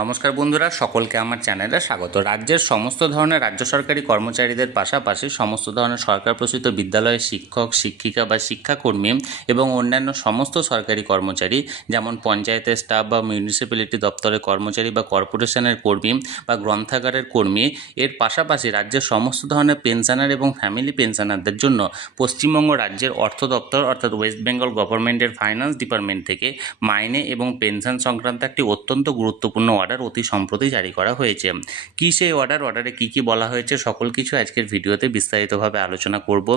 নমস্কার বন্ধুরা, সকলকে আমার চ্যানেলে স্বাগত। রাজ্যের সমস্ত ধরনের রাজ্য সরকারি কর্মচারীদের পাশাপাশি সমস্ত ধরনের সরকার প্রসূত বিদ্যালয়ের শিক্ষক, শিক্ষিকা বা শিক্ষাকর্মী এবং অন্যান্য সমস্ত সরকারি কর্মচারী, যেমন পঞ্চায়েতের স্টাফ বা মিউনিসিপ্যালিটি দপ্তরের কর্মচারী বা কর্পোরেশনের কর্মী বা গ্রন্থাগারের কর্মী, এর পাশাপাশি রাজ্যের সমস্ত ধরনের পেনশনার এবং ফ্যামিলি পেনশনারদের জন্য পশ্চিমবঙ্গ রাজ্যের অর্থ দপ্তর অর্থাৎ ওয়েস্ট বেঙ্গল গভর্নমেন্টের ফাইন্যান্স ডিপার্টমেন্ট থেকে মাইনে এবং পেনশন সংক্রান্ত একটি অত্যন্ত গুরুত্বপূর্ণ অর্ডার অতি সম্প্রতি জারি করা হয়েছে। কী সেই অর্ডার অর্ডারে কী কী বলা হয়েছে? সকল কিছু আজকের ভিডিওতে বিস্তারিতভাবে আলোচনা করব।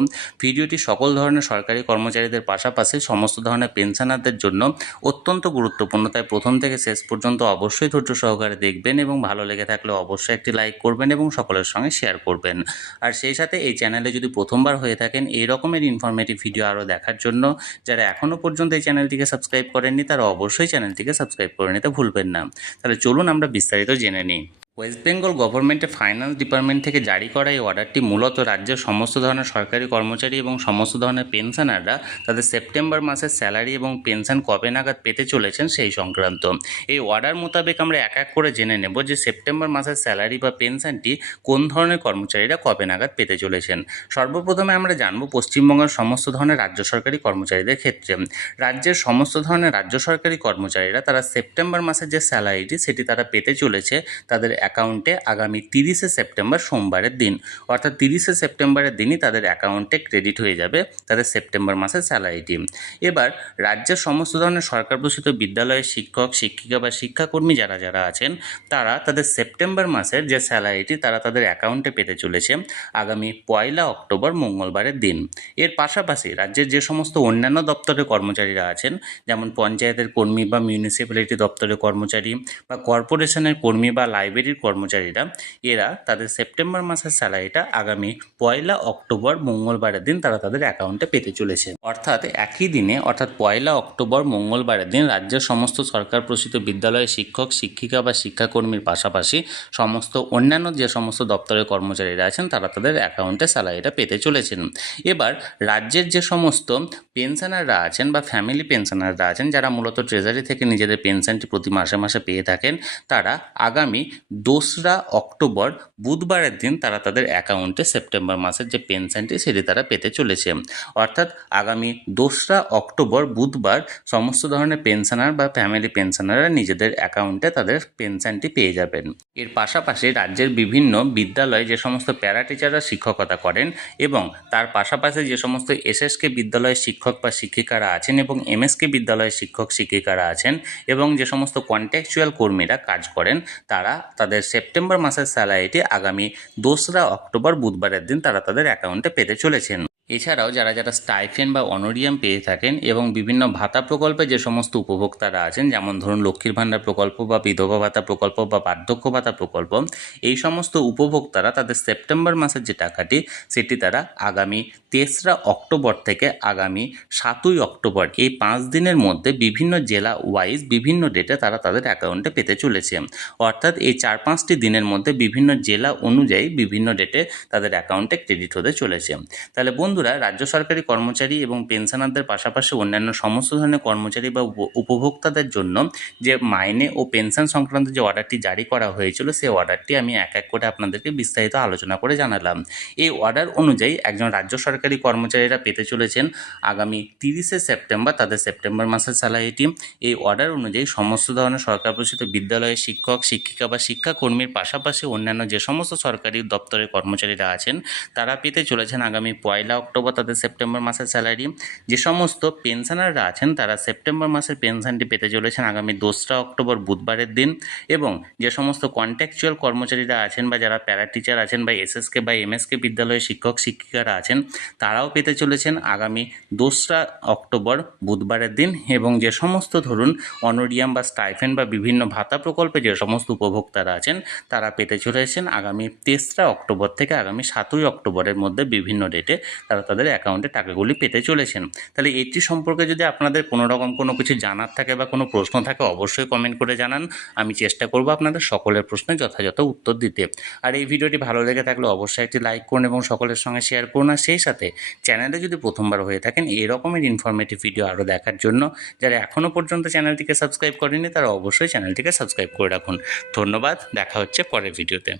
ভিডিওটি সকল ধরনের সরকারি কর্মচারীদের পাশাপাশি সমস্ত ধরনের পেনশনারদের জন্য অত্যন্ত গুরুত্বপূর্ণ। তাই প্রথম থেকে শেষ পর্যন্ত অবশ্যই ধৈর্য সহকারে দেখবেন এবং ভালো লেগে থাকলে অবশ্যই একটি লাইক করবেন এবং সকলের সঙ্গে শেয়ার করবেন। আর সেই সাথে এই চ্যানেলে যদি প্রথমবার হয়ে থাকেন এই রকমের ইনফরমেটিভ ভিডিও আরও দেখার জন্য, যারা এখনও পর্যন্ত এই চ্যানেলটিকে সাবস্ক্রাইব করেননি, তারা অবশ্যই চ্যানেলটিকে সাবস্ক্রাইব করে নিতে ভুলবেন না। তাহলে চলুন আমরা বিস্তারিত জেনে নিই। ওয়েস্ট বেঙ্গল গভর্নমেন্টের ফাইন্যান্স ডিপার্টমেন্ট থেকে জারি করা এই অর্ডারটি মূলত রাজ্যের সমস্ত ধরনের সরকারি কর্মচারী এবং সমস্ত ধরনের পেনশনাররা তাদের সেপ্টেম্বর মাসের স্যালারি এবং পেনশন কবে নাগাদ পেতে চলেছেন সেই সংক্রান্ত। এই অর্ডার মোতাবেক আমরা এক এক করে জেনে নেব যে সেপ্টেম্বর মাসের স্যালারি বা পেনশনটি কোন ধরনের কর্মচারীরা কবে নাগাদ পেতে চলেছেন। সর্বপ্রথমে আমরা জানব পশ্চিমবঙ্গের সমস্ত ধরনের রাজ্য সরকারি কর্মচারীদের ক্ষেত্রে। রাজ্যের সমস্ত ধরনের রাজ্য সরকারি কর্মচারীরা তারা সেপ্টেম্বর মাসের যে স্যালারিটি সেটি তারা পেতে চলেছে, তাদের অ্যাকাউন্টে আগামী তিরিশে সেপ্টেম্বর সোমবারের দিন। অর্থাৎ তিরিশে সেপ্টেম্বরের দিনই তাদের অ্যাকাউন্টে ক্রেডিট হয়ে যাবে তাদের সেপ্টেম্বর মাসের স্যালারিটি। এবার রাজ্যের সমস্ত ধরনের সরকার প্রসূত বিদ্যালয়ের শিক্ষক, শিক্ষিকা বা শিক্ষাকর্মী যারা যারা আছেন, তারা তাদের সেপ্টেম্বর মাসের যে স্যালারিটি তারা তাদের অ্যাকাউন্টে পেতে চলেছে আগামী পয়লা অক্টোবর মঙ্গলবারের দিন। এর পাশাপাশি রাজ্যের যে সমস্ত অন্যান্য দপ্তরের কর্মচারীরা আছেন, যেমন পঞ্চায়েতের কর্মী বা মিউনিসিপ্যালিটি দপ্তরের কর্মচারী বা কর্পোরেশনের কর্মী বা লাইব্রেরির কর্মচারীরা, এরা তাদের সেপ্টেম্বর মাসের স্যালারিটা আগামী পয়লা অক্টোবর মঙ্গলবারের দিন তারা তাদের অ্যাকাউন্টে পেতে চলেছে। অর্থাৎ একই দিনে, অর্থাৎ পয়লা অক্টোবর মঙ্গলবারের দিন রাজ্যের সমস্ত সরকার প্রসূত বিদ্যালয়ের শিক্ষক, শিক্ষিকা বা শিক্ষাকর্মীর পাশাপাশি সমস্ত অন্যান্য যে সমস্ত দপ্তরের কর্মচারীরা আছেন, তারা তাদের অ্যাকাউন্টে স্যালারিটা পেতে চলেছেন। এবার রাজ্যের যে সমস্ত পেনশনাররা আছেন বা ফ্যামিলি পেনশনাররা আছেন, যারা মূলত ট্রেজারি থেকে নিজেদের পেনশনটি প্রতি মাসে মাসে পেয়ে থাকেন, তারা আগামী দোসরা অক্টোবর বুধবারের দিন তারা তাদের অ্যাকাউন্টে সেপ্টেম্বর মাসের যে পেনশনটি সেটি তারা পেতে চলেছে। অর্থাৎ আগামী দোসরা অক্টোবর বুধবার সমস্ত ধরনের পেনশনার বা ফ্যামিলি পেনশনাররা নিজেদের অ্যাকাউন্টে তাদের পেনশনটি পেয়ে যাবেন। এর পাশাপাশি রাজ্যের বিভিন্ন বিদ্যালয়ে যে সমস্ত প্যারা টিচাররা শিক্ষকতা করেন এবং তার পাশাপাশি যে সমস্ত এসএসকে বিদ্যালয়ের শিক্ষক বা শিক্ষিকারা আছেন এবং এমএসকে বিদ্যালয়ের শিক্ষক শিক্ষিকারা আছেন এবং যে সমস্ত কন্ট্যাকচুয়াল কর্মীরা কাজ করেন, তারা তাদের সেপ্টেম্বর মাসের স্যালারিটি আগামী দোসরা অক্টোবর বুধবারের দিন তারা তাদের অ্যাকাউন্টে পেতে চলেছেন। এছাড়াও যারা যারা স্টাইফেন বা অনোরিয়াম পেয়ে থাকেন এবং বিভিন্ন ভাতা প্রকল্পে যে সমস্ত উপভোক্তারা আছেন, যেমন ধরুন লক্ষ্মীর ভাণ্ডার প্রকল্প বা বিধবা ভাতা প্রকল্প বা বার্ধক্য ভাতা প্রকল্প, এই সমস্ত উপভোক্তারা তাদের সেপ্টেম্বর মাসের যে টাকাটি, সেটি তারা আগামী তেসরা অক্টোবর থেকে আগামী সাতই অক্টোবর, এই পাঁচ দিনের মধ্যে বিভিন্ন জেলা ওয়াইজ বিভিন্ন ডেটে তারা তাদের অ্যাকাউন্টে পেতে চলেছে। অর্থাৎ এই চার পাঁচটি দিনের মধ্যে বিভিন্ন জেলা অনুযায়ী বিভিন্ন ডেটে তাদের অ্যাকাউন্টে ক্রেডিট হতে চলেছে। তাহলে বন্ধুরা, রাজ্য সরকারি কর্মচারী এবং পেনশনারদের পাশাপাশি অন্যান্য সমস্ত ধরনের কর্মচারী বা উপ- উপভোক্তাদের জন্য যে মাইনে ও পেনশন সংক্রান্ত যে অর্ডারটি জারি করা হয়েছিল, সেই অর্ডারটি আমি এক এক করে আপনাদেরকে বিস্তারিত আলোচনা করে জানালাম। এই অর্ডার অনুযায়ী একজন রাজ্য সরকারি কর্মচারীরা পেতে চলেছেন আগামী তিরিশে সেপ্টেম্বর, তাদের সেপ্টেম্বর মাসের স্যালারিটি। এই অর্ডার অনুযায়ী সমস্ত ধরনের সরকার প্রসূত বিদ্যালয়ের শিক্ষক, শিক্ষিকা বা শিক্ষাকর্মীর পাশাপাশি অন্যান্য যে সমস্ত সরকারি দপ্তরের কর্মচারীরা আছেন, তারা পেতে চলেছেন আগামী পয়লা অক্টোবর তাদের সেপ্টেম্বর মাসের স্যালারি যে সমস্ত পেনশনাররা আছেন, তারা সেপ্টেম্বর মাসের পেনশনটি পেতে চলেছেন আগামী দোসরা অক্টোবর, বুধবারের দিন। এবং যে সমস্ত কন্ট্যাকচুয়াল কর্মচারীরা আছেন বা যারা প্যারা টিচার আছেন বা এসএসকে বা এমএসকে বিদ্যালয়ের শিক্ষক, শিক্ষিকারা আছেন, তারাও পেতে চলেছেন আগামী দোসরা অক্টোবর, বুধবারের দিন। এবং যে সমস্ত ধরুন অনোরিয়াম বা স্টাইফেন বা বিভিন্ন ভাতা প্রকল্পে যে সমস্ত উপভোক্তারা আছেন, তারা পেতে চলেছেন আগামী তেসরা অক্টোবর থেকে আগামী সাতই অক্টোবরের মধ্যে বিভিন্ন ডেটে তারা তারা তাদের অ্যাকাউন্টে টাকাগুলি পেতে চলেছেন। তাহলে এটি সম্পর্কে যদি আপনাদের কোনো রকম কোনো কিছু জানার থাকে বা কোনো প্রশ্ন থাকে, অবশ্যই কমেন্ট করে জানান। আমি চেষ্টা করব আপনাদের সকলের প্রশ্নের যথাযথ উত্তর দিতে। আর এই ভিডিওটি ভালো লেগে থাকলে অবশ্যই একটি লাইক করুন এবং সকলের সঙ্গে শেয়ার করুন। আর সেই সাথে চ্যানেলে যদি প্রথমবার হয়ে থাকেন, এই রকমের ইনফরমেটিভ ভিডিও আরও দেখার জন্য যারা এখনও পর্যন্ত চ্যানেলটিকে সাবস্ক্রাইব করেনি তারা অবশ্যই চ্যানেলটিকে সাবস্ক্রাইব করে রাখুন। ধন্যবাদ, দেখা হচ্ছে পরের ভিডিওতে